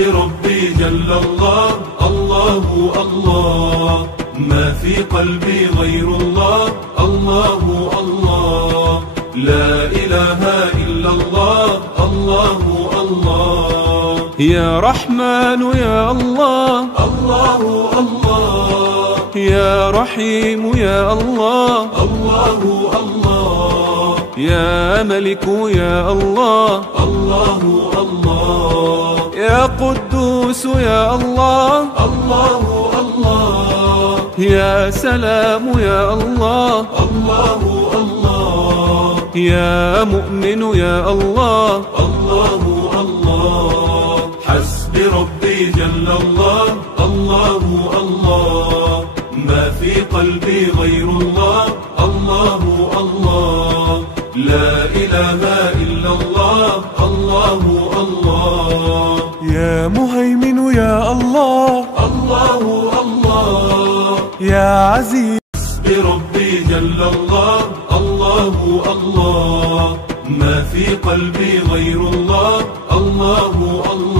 بربي جل الله، الله الله، ما في قلبي غير الله، الله الله، لا إله إلا الله، الله الله. يا رحمن يا الله، الله الله، يا رحيم يا الله، الله الله، يا ملك يا الله، الله الله، يا قدوس يا الله، الله الله، يا سلام يا الله، الله الله، يا مؤمن يا الله، الله الله. حسبي ربي جل الله، الله الله، ما في قلبي غير الله، الله الله، لا إله إلا الله، الله الله. يا مهيمن يا الله، الله الله، يا عزيز بربي جل الله، الله الله، ما في قلبي غير الله، الله الله.